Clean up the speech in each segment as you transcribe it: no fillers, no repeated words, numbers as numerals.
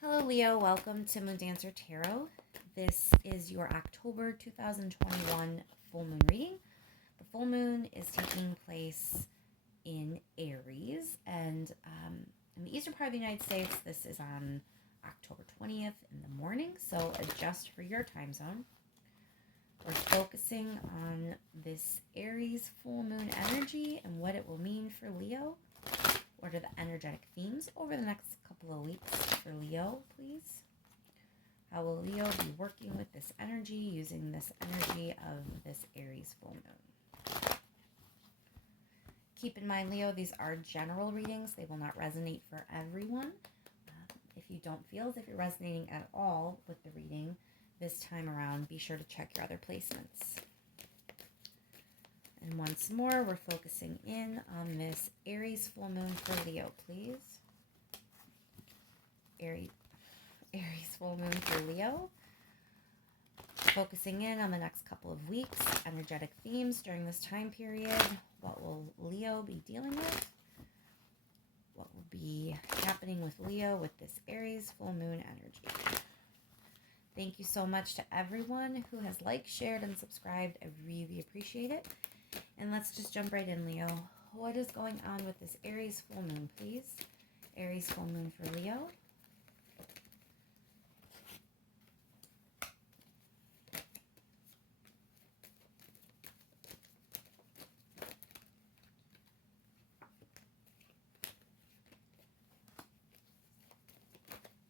Hello, Leo. Welcome to Moon Dancer Tarot. This is your October 2021 full moon reading. The full moon is taking place in Aries, and in the eastern part of the United States, this is on October 20th in the morning, so adjust for your time zone. We're focusing on this Aries full moon energy and what it will mean for Leo. What are the energetic themes over the next couple of weeks for Leo, please? How will Leo be working with this energy, using this energy of this Aries full moon? Keep in mind, Leo, these are general readings. They will not resonate for everyone. If you don't feel as if you're resonating at all with the reading this time around, be sure to check your other placements. And once more, we're focusing in on this Aries full moon for Leo, please. Aries full moon for Leo. Focusing in on the next couple of weeks, energetic themes during this time period. What will Leo be dealing with? What will be happening with Leo with this Aries full moon energy? Thank you so much to everyone who has liked, shared, and subscribed. I really appreciate it. And let's just jump right in, Leo. What is going on with this Aries full moon, please? Aries full moon for Leo.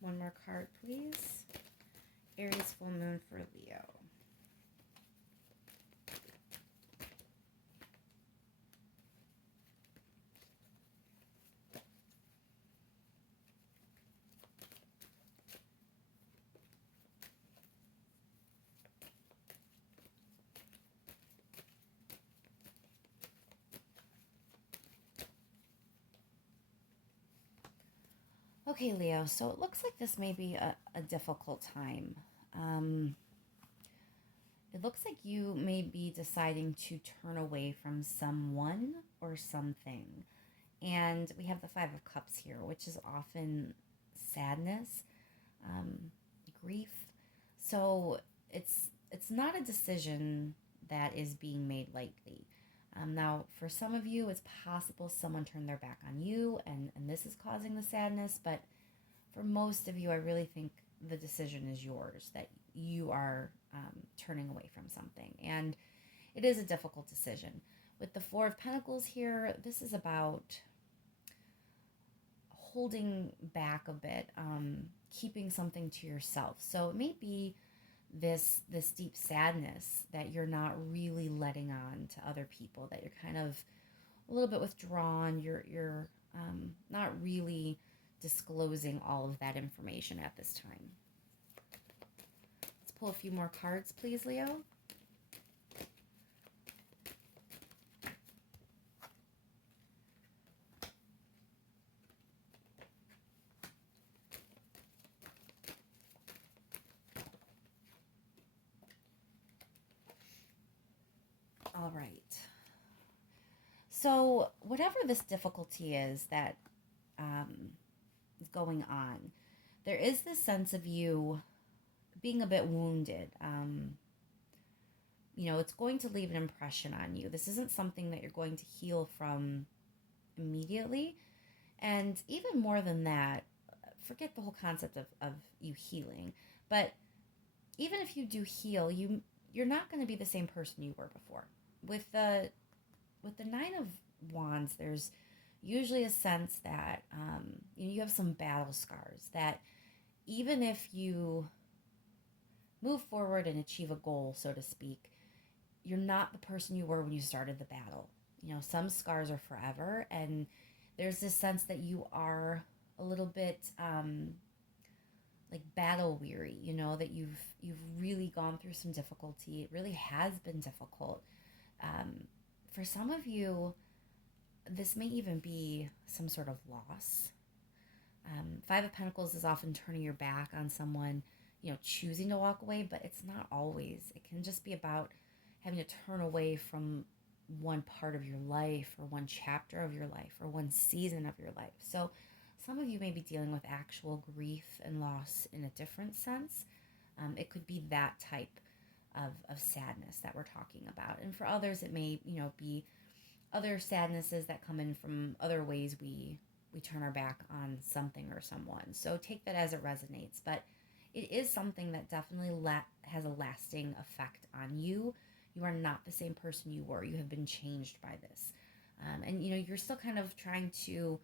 One more card, please. Aries full moon for Leo. Okay, Leo, so it looks like this may be a difficult time. It looks like you may be deciding to turn away from someone or something. And we have the Five of Cups here, which is often sadness, grief. So it's not a decision that is being made lightly. Now, for some of you, it's possible someone turned their back on you, and this is causing the sadness. But for most of you, I really think the decision is yours, that you are turning away from something. And it is a difficult decision. With the Four of Pentacles here, this is about holding back a bit, keeping something to yourself. So it may be this deep sadness that you're not really letting on to other people, that you're kind of a little bit withdrawn. You're not really disclosing all of that information at this time. Let's pull a few more cards, please, Leo. All right. So whatever this difficulty is that is going on, there is this sense of you being a bit wounded. It's going to leave an impression on you. This isn't something that you're going to heal from immediately. And even more than that, forget the whole concept of you healing. But even if you do heal, you're not going to be the same person you were before. With the Nine of Wands, there's usually a sense that you have some battle scars, that even if you move forward and achieve a goal, so to speak, you're not the person you were when you started the battle. Some scars are forever, and there's this sense that you are a little bit like battle weary, that you've really gone through some difficulty. It really has been difficult. For some of you, this may even be some sort of loss. Five of Pentacles is often turning your back on someone, choosing to walk away, but it's not always. It can just be about having to turn away from one part of your life, or one chapter of your life, or one season of your life. So Some of you may be dealing with actual grief and loss in a different sense. It could be that type of sadness that we're talking about. And for others, it may, be other sadnesses that come in from other ways we turn our back on something or someone. So take that as it resonates. But it is something that definitely has a lasting effect on you. You are not the same person you were. You have been changed by this. And you're still kind of trying to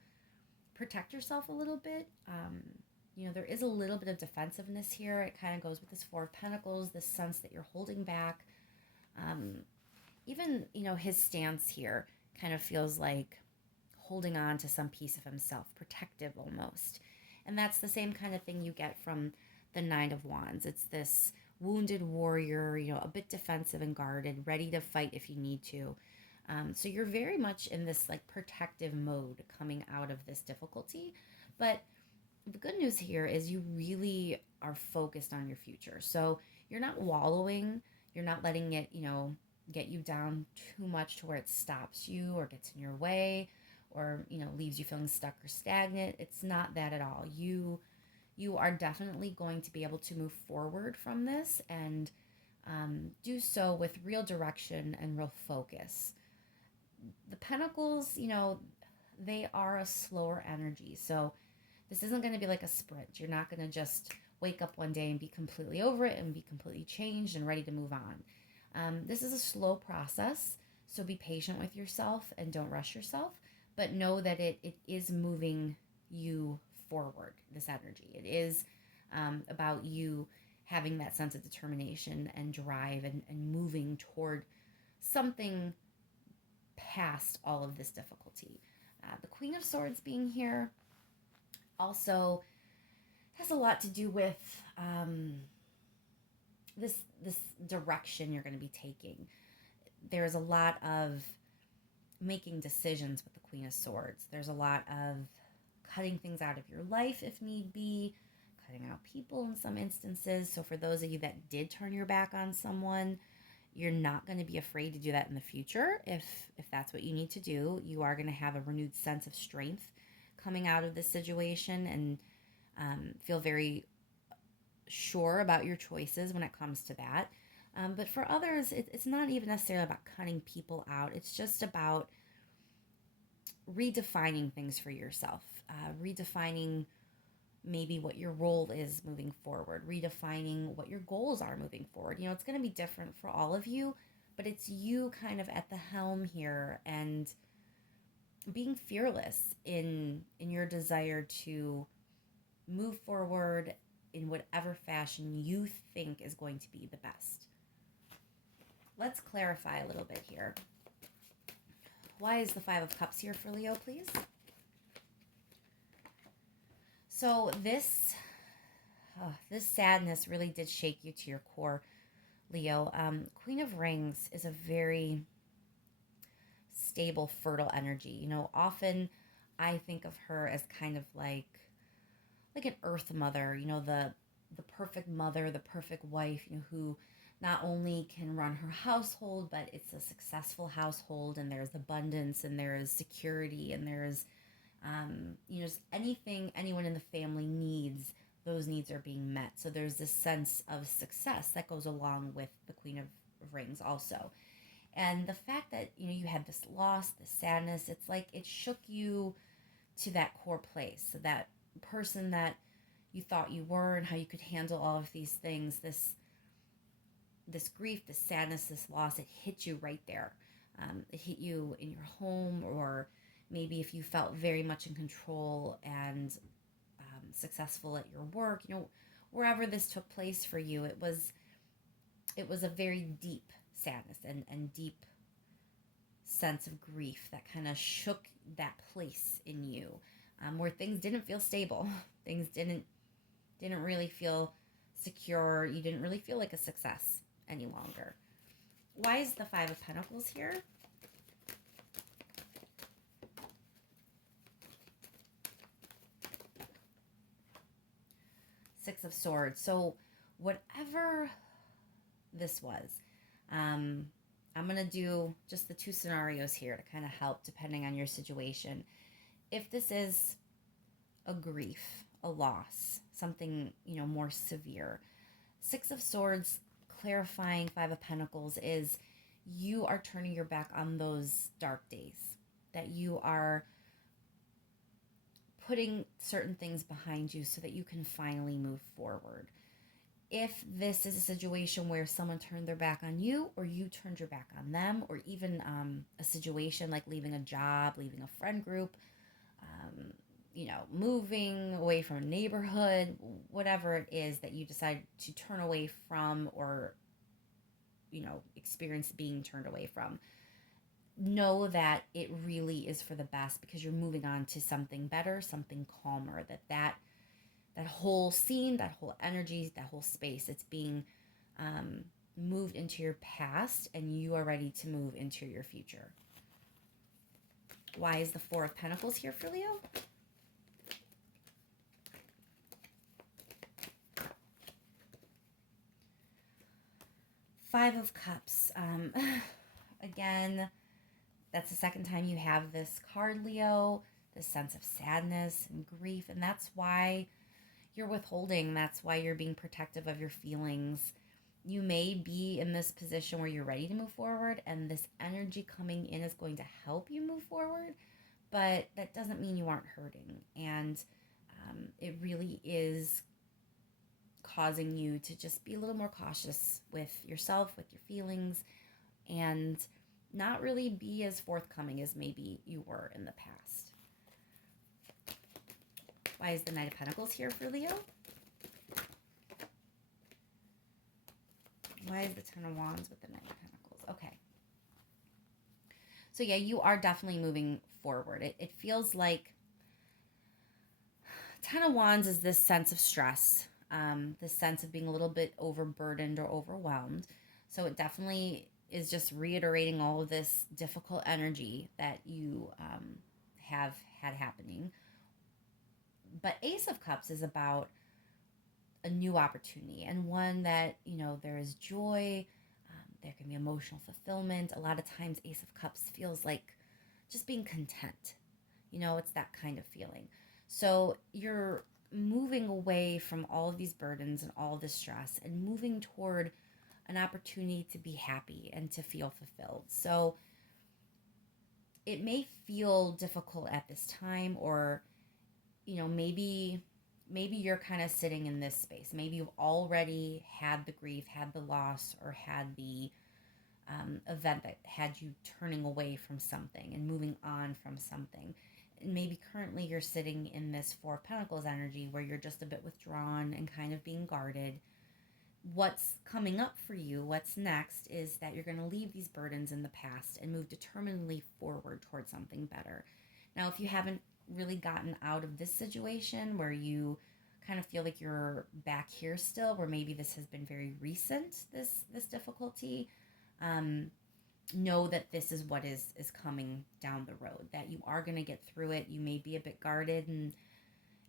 protect yourself a little bit. There is a little bit of defensiveness here. It kind of goes with this Four of Pentacles, this sense that you're holding back. Um, Even, his stance here kind of feels like holding on to some piece of himself, protective almost. And that's the same kind of thing you get from the Nine of Wands. It's this wounded warrior, a bit defensive and guarded, ready to fight if you need to. So you're very much in this like protective mode coming out of this difficulty. But the good news here is you really are focused on your future. So you're not wallowing, you're not letting it, get you down too much to where it stops you or gets in your way or, leaves you feeling stuck or stagnant. It's not that at all. You are definitely going to be able to move forward from this and do so with real direction and real focus. The Pentacles, they are a slower energy. So this isn't going to be like a sprint. You're not going to just wake up one day and be completely over it and be completely changed and ready to move on. This is a slow process, so be patient with yourself and don't rush yourself, but know that it is moving you forward, this energy. It is about you having that sense of determination and drive and moving toward something past all of this difficulty. The Queen of Swords being here also has a lot to do with this direction you're going to be taking. There's a lot of making decisions with the Queen of Swords. There's a lot of cutting things out of your life if need be, cutting out people in some instances. So for those of you that did turn your back on someone, you're not going to be afraid to do that in the future. If that's what you need to do, you are going to have a renewed sense of strength coming out of this situation and feel very sure about your choices when it comes to that. But for others, it's not even necessarily about cutting people out. It's just about redefining things for yourself, redefining maybe what your role is moving forward, redefining what your goals are moving forward. It's going to be different for all of you, but it's you kind of at the helm here and being fearless in your desire to move forward in whatever fashion you think is going to be the best. Let's clarify a little bit here. Why is the Five of Cups here for Leo, please? So this sadness really did shake you to your core, Leo. Queen of Rings is a very stable, fertile energy. Often I think of her as kind of like an earth mother, the perfect mother, the perfect wife, who not only can run her household, but it's a successful household and there's abundance and there's security and there's, just anything anyone in the family needs, those needs are being met. So there's this sense of success that goes along with the Queen of Rings also. And the fact that, you had this loss, this sadness, it's like it shook you to that core place, that person that you thought you were and how you could handle all of these things, this grief, this sadness, this loss, it hit you right there. It hit you in your home, or maybe if you felt very much in control and successful at your work, wherever this took place for you, it was a very deep sadness and deep sense of grief that kind of shook that place in you, where things didn't feel stable, things didn't really feel secure, you didn't really feel like a success any longer. Why is the Five of Pentacles here? Six of Swords. So whatever this was, I'm going to do just the two scenarios here to kind of help depending on your situation. If this is a grief, a loss, something, more severe. Six of Swords, clarifying Five of Pentacles, is you are turning your back on those dark days, that you are putting certain things behind you so that you can finally move forward. If this is a situation where someone turned their back on you, or you turned your back on them, or even a situation like leaving a job, leaving a friend group, moving away from a neighborhood, whatever it is that you decide to turn away from, or, experience being turned away from, know that it really is for the best, because you're moving on to something better, something calmer, that whole scene, that whole energy, that whole space, it's being moved into your past, and you are ready to move into your future. Why is the Four of Pentacles here for Leo? Five of Cups. Again, that's the second time you have this card, Leo. This sense of sadness and grief, and that's why you're withholding. That's why you're being protective of your feelings. You may be in this position where you're ready to move forward, and this energy coming in is going to help you move forward, but that doesn't mean you aren't hurting. And it really is causing you to just be a little more cautious with yourself, with your feelings, and not really be as forthcoming as maybe you were in the past. Why is the Knight of Pentacles here for Leo? Why is the Ten of Wands with the Knight of Pentacles? Okay. So yeah, you are definitely moving forward. It feels like Ten of Wands is this sense of stress, this sense of being a little bit overburdened or overwhelmed. So it definitely is just reiterating all of this difficult energy that you have had happening. But Ace of Cups is about a new opportunity, and one that, there is joy, there can be emotional fulfillment. A lot of times Ace of Cups feels like just being content. It's that kind of feeling. So you're moving away from all of these burdens and all of this stress, and moving toward an opportunity to be happy and to feel fulfilled. So it may feel difficult at this time, or maybe you're kind of sitting in this space. Maybe you've already had the grief, had the loss, or had the event that had you turning away from something and moving on from something. And maybe currently you're sitting in this Four of Pentacles energy, where you're just a bit withdrawn and kind of being guarded. What's coming up for you, what's next, is that you're going to leave these burdens in the past and move determinedly forward towards something better. Now, if you haven't really gotten out of this situation, where you kind of feel like you're back here still, where maybe this has been very recent, this difficulty, know that this is what is coming down the road, that you are going to get through it. You may be a bit guarded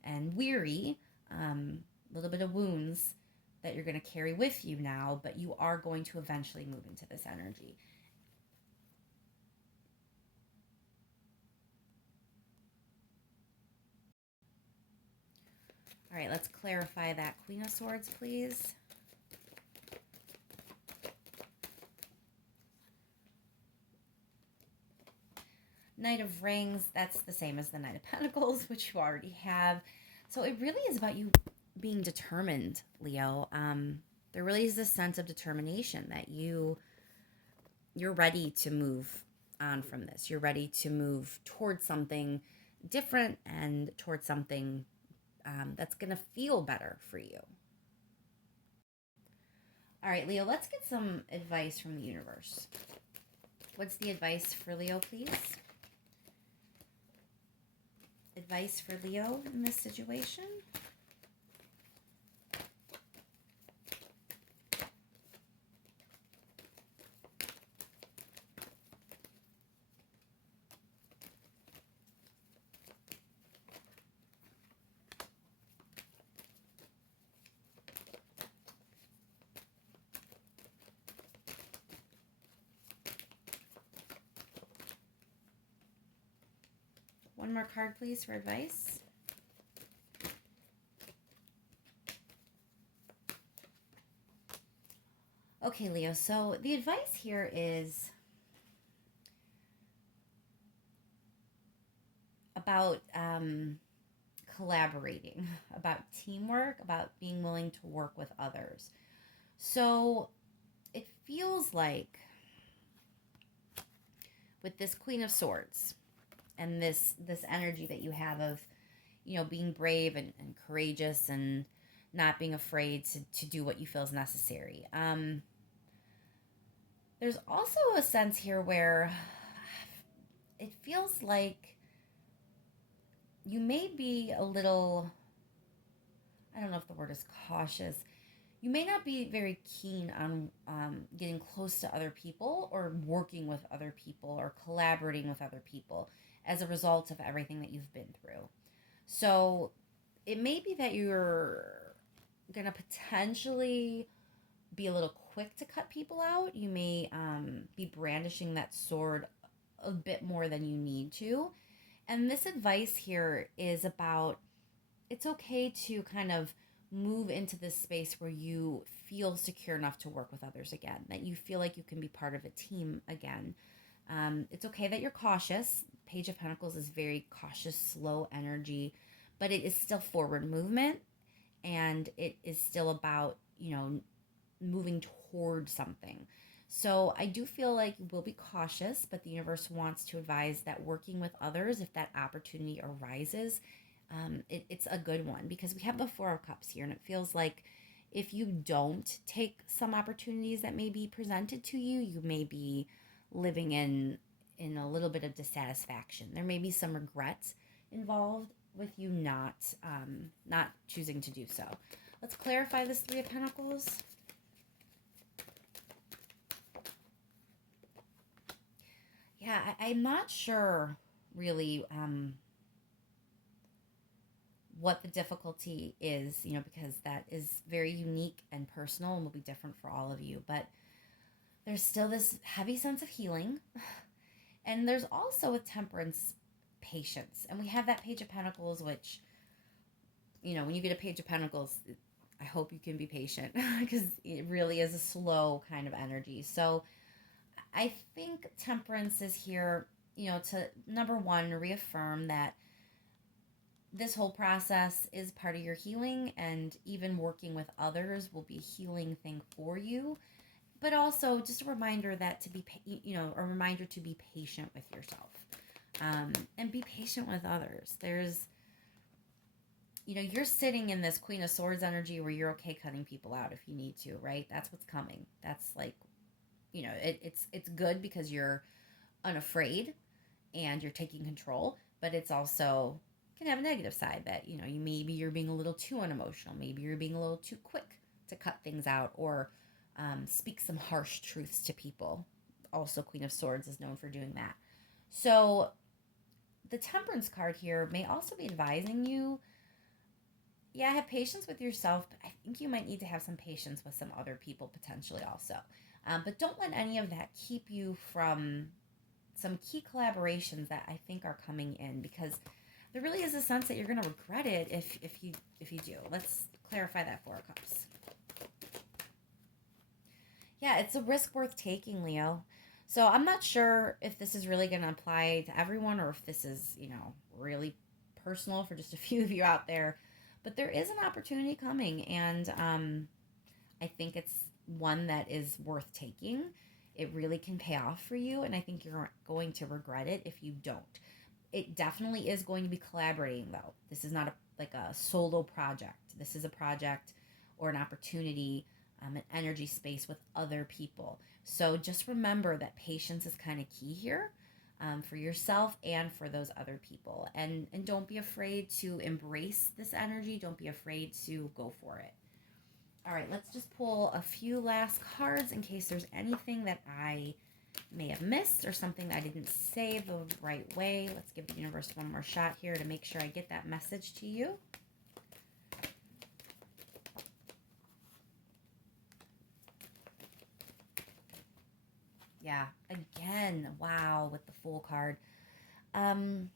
and weary, a little bit of wounds that you're going to carry with you now, but you are going to eventually move into this energy. All right, let's clarify that Queen of Swords, please. Knight of Rings, that's the same as the Knight of Pentacles, which you already have. So it really is about you being determined, Leo. There really is this sense of determination that you're ready to move on from this. You're ready to move towards something different, and towards something that's going to feel better for you. All right, Leo, let's get some advice from the universe. What's the advice for Leo, please? Advice for Leo in this situation? One more card, please, for advice. Okay, Leo. So the advice here is about collaborating, about teamwork, about being willing to work with others. So it feels like with this Queen of Swords and this energy that you have of, being brave and courageous and not being afraid to do what you feel is necessary. There's also a sense here where it feels like you may be a little, I don't know if the word is cautious. You may not be very keen on getting close to other people or working with other people or collaborating with other people as a result of everything that you've been through. So it may be that you're going to potentially be a little quick to cut people out. You may be brandishing that sword a bit more than you need to. And this advice here is about it's okay to kind of move into this space where you feel secure enough to work with others again, that you feel like you can be part of a team again. It's okay that you're cautious. Page of Pentacles is very cautious, slow energy, but it is still forward movement and it is still about, moving toward something. So I do feel like you will be cautious, but the universe wants to advise that working with others, if that opportunity arises, it's a good one because we have the Four of Cups here, and it feels like if you don't take some opportunities that may be presented to you, you may be living in a little bit of dissatisfaction. There may be some regret involved with you not choosing to do so. Let's clarify this Three of Pentacles. Yeah, I'm not sure really what the difficulty is, because that is very unique and personal and will be different for all of you. But there's still this heavy sense of healing. And there's also a temperance, patience. And we have that Page of Pentacles, which, when you get a Page of Pentacles, I hope you can be patient because it really is a slow kind of energy. So I think temperance is here, to number one, reaffirm that this whole process is part of your healing, and even working with others will be a healing thing for you. But also, just a reminder that to be, a reminder to be patient with yourself, and be patient with others. There's, you're sitting in this Queen of Swords energy where you're okay cutting people out if you need to, right? That's what's coming. That's like, it's good because you're unafraid and you're taking control, but it's also can have a negative side that, maybe you're being a little too unemotional. Maybe you're being a little too quick to cut things out or speak some harsh truths to people. Also, Queen of Swords is known for doing that. So the Temperance card here may also be advising you, yeah, have patience with yourself, but I think you might need to have some patience with some other people potentially also. But don't let any of that keep you from some key collaborations that I think are coming in, because there really is a sense that you're going to regret it if you do. Let's clarify that Four of Cups. Yeah, it's a risk worth taking, Leo. So I'm not sure if this is really going to apply to everyone or if this is, really personal for just a few of you out there. But there is an opportunity coming, and I think it's one that is worth taking. It really can pay off for you, and I think you're going to regret it if you don't. It definitely is going to be collaborating, though. This is not like a solo project. This is a project or an opportunity, an energy space with other people. So just remember that patience is kind of key here, for yourself and for those other people. And don't be afraid to embrace this energy. Don't be afraid to go for it. All right, let's just pull a few last cards in case there's anything that I may have missed or something that I didn't say the right way. Let's give the universe one more shot here to make sure I get that message to you. Yeah, again, wow, with the Fool card. Um,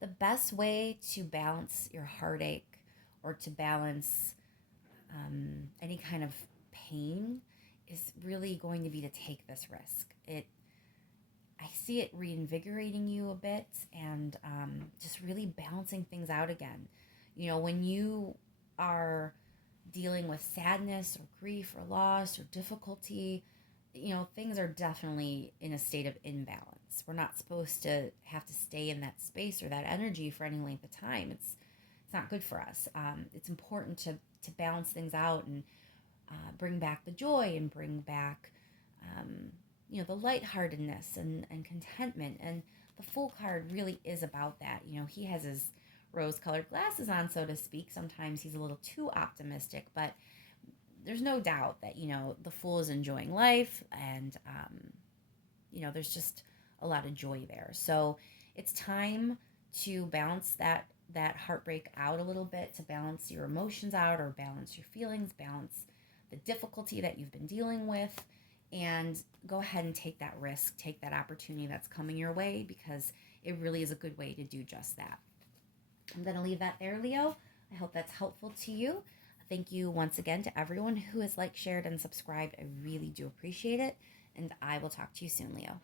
the best way to balance your heartache or to balance any kind of pain is really going to be to take this risk. I see it reinvigorating you a bit, and just really balancing things out again. You know, when you are dealing with sadness or grief or loss or difficulty, you know, things are definitely in a state of imbalance. We're not supposed to have to stay in that space or that energy for any length of time. It's not good for us. It's important to balance things out and bring back the joy and bring back, um, you know, the lightheartedness and contentment. And the Fool card really is about that. You know, he has his rose-colored glasses on, so to speak. Sometimes he's a little too optimistic, but there's no doubt that, you know, the Fool is enjoying life, and you know, there's just a lot of joy there. So it's time to balance that heartbreak out a little bit, to balance your emotions out, or balance your feelings, balance the difficulty that you've been dealing with, and go ahead and take that risk, take that opportunity that's coming your way, because it really is a good way to do just that. I'm going to leave that there, Leo. I hope that's helpful to you. Thank you once again to everyone who has liked, shared, and subscribed. I really do appreciate it. And I will talk to you soon, Leo.